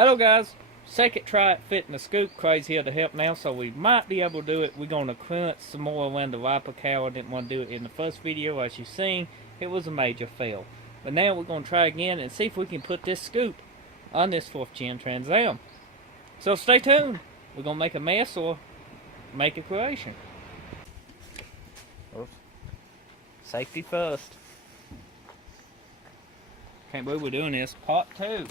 Hello guys, second try at fitting the scoop. Craig's here to help now, so we might be able to do it. We're going to cleanse some more around the Viper cow. I didn't want to do it in the first video. As you've seen, it was a major fail. But now we're going to try again and see if we can put this scoop on this 4th gen Trans Am. So stay tuned. We're going to make a mess or make a creation. Safety first. Can't believe we're doing this. Part 2.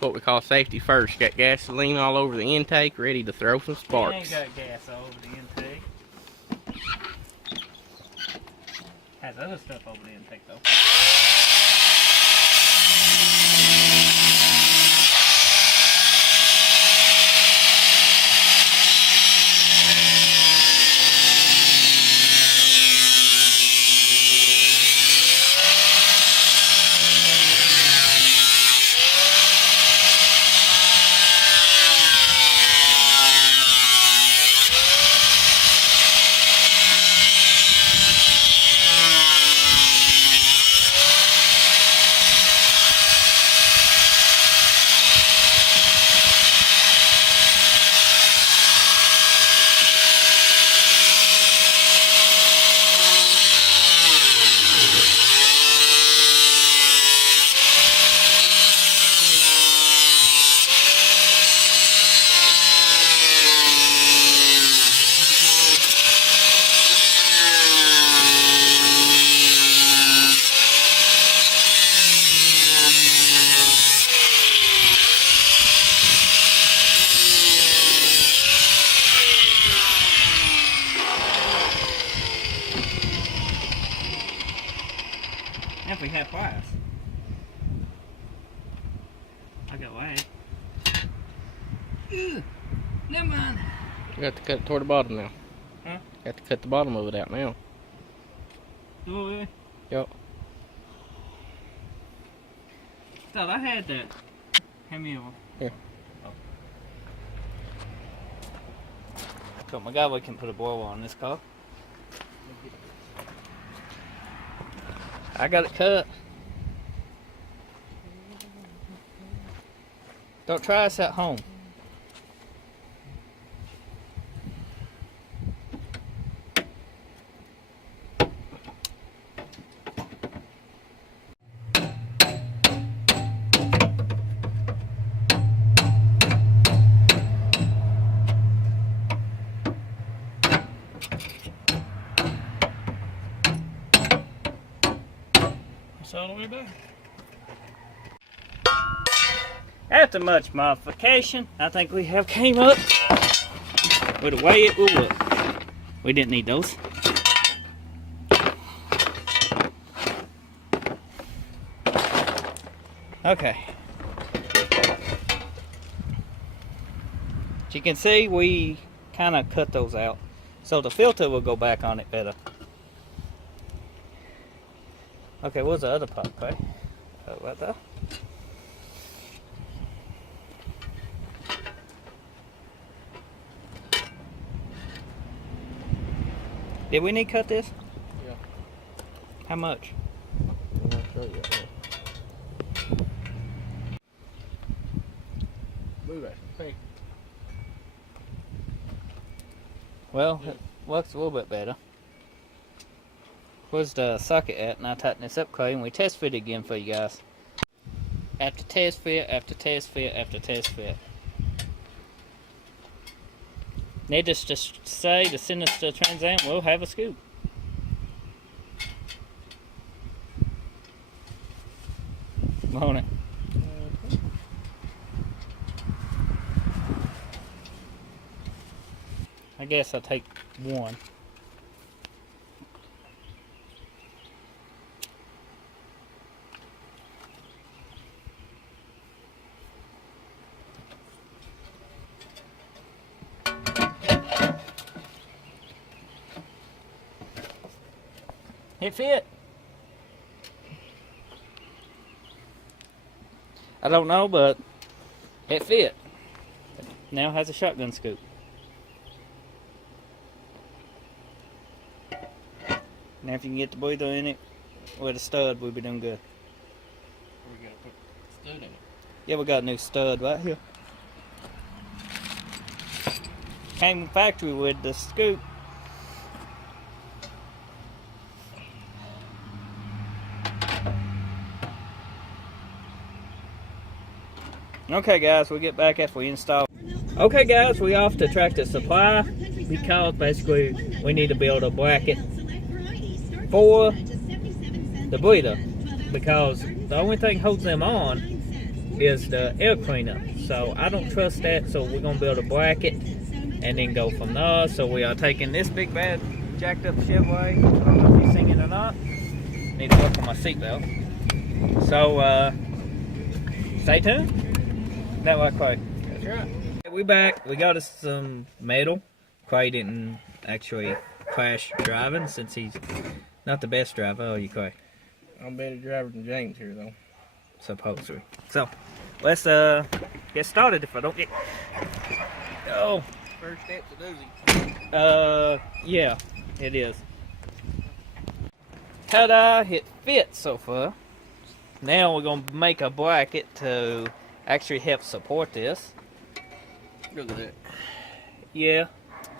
What we call safety first. Got gasoline all over the intake, ready to throw some sparks. It ain't got gas all over the intake. Has other stuff over the intake though. If we had flies. I got lag. Never mind. You got to cut it toward the bottom now. Huh? Got to cut the bottom of it out now. Oh, really? Yep. Thought I had that. Hand me over. Here. Oh. So my God, we can put a boil on this car. I got it cut. Don't try this at home. All the way back. After much modification, I think we have came up with the way it will look. We didn't need those. Okay. As you can see, we kind of cut those out, so the filter will go back on it better. Okay, what's the other part, okay? Right there. Did we need to cut this? Yeah. How much? I'll show you. Move that. Hey. Well, it looks a little bit better. Where's the socket at? And I tighten this up, Craig, and we test fit it again for you guys. After test fit, after test fit, after test fit. Needless to say, to send us to Trans Am, we'll have a scoop. Won't it? I guess I'll take one. It fit. I don't know, but it fit. Now has a shotgun scoop. Now if you can get the breather in it with a stud, we'll be doing good. We're gonna put stud in it. Yeah, we got a new stud right here. Came factory with the scoop. Okay guys, we'll get back after we install. Okay guys, we off to Tractor Supply because basically we need to build a bracket for the breeder, because the only thing holds them on is the air cleaner. So I don't trust that, so we're gonna build a bracket and then go from there. So we are taking this big bad jacked up Chevrolet. I don't know if you're singing or not. Need to work on my seatbelt. So stay tuned. That right, Clay? That's right. We back. We got us some metal. Clay didn't actually crash driving since he's not the best driver, are you, Clay? I'm a better driver than James here, though. Supposedly. So, let's get started if I don't get... Oh. First step's a doozy. Yeah, it is. Ta-da! It fits so far. Now we're going to make a bracket to actually help support this. Look at that. Yeah.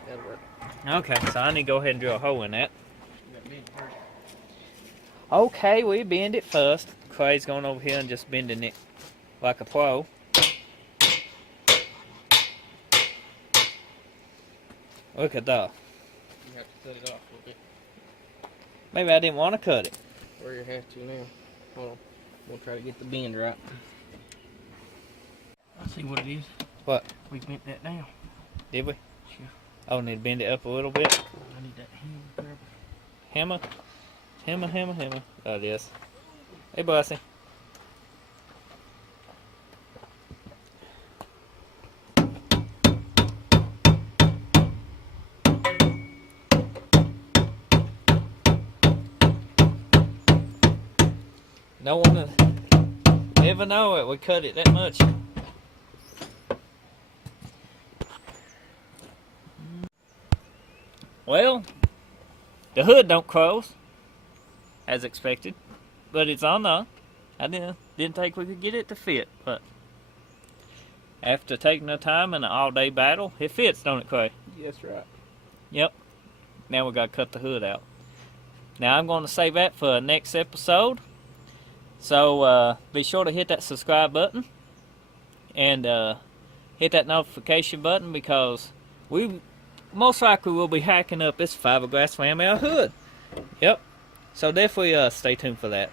That'll work. Okay, so I need to go ahead and drill a hole in that. Okay, we bend it first. Clay's going over here and just bending it like a pro. Look at that. You have to cut it off a little bit. Maybe I didn't want to cut it. Or you have to now. Hold on. We'll try to get the bend right. I'll see what it is. What? We bent that down. Did we? Sure. Oh, need to bend it up a little bit. I need that hammer. Hammer? Hammer. Oh, it is. Hey, Bossy. No one will ever know it. We cut it that much. Well, the hood don't close as expected, but it's on there. I didn't think we could get it to fit, but after taking the time and an all-day battle, it fits, don't it, Clay? Yes, right. Yep. Now we gotta cut the hood out. Now I'm going to save that for the next episode. So be sure to hit that subscribe button and hit that notification button, because we most likely will be hacking up this fiberglass ram out hood. Yep. So definitely stay tuned for that.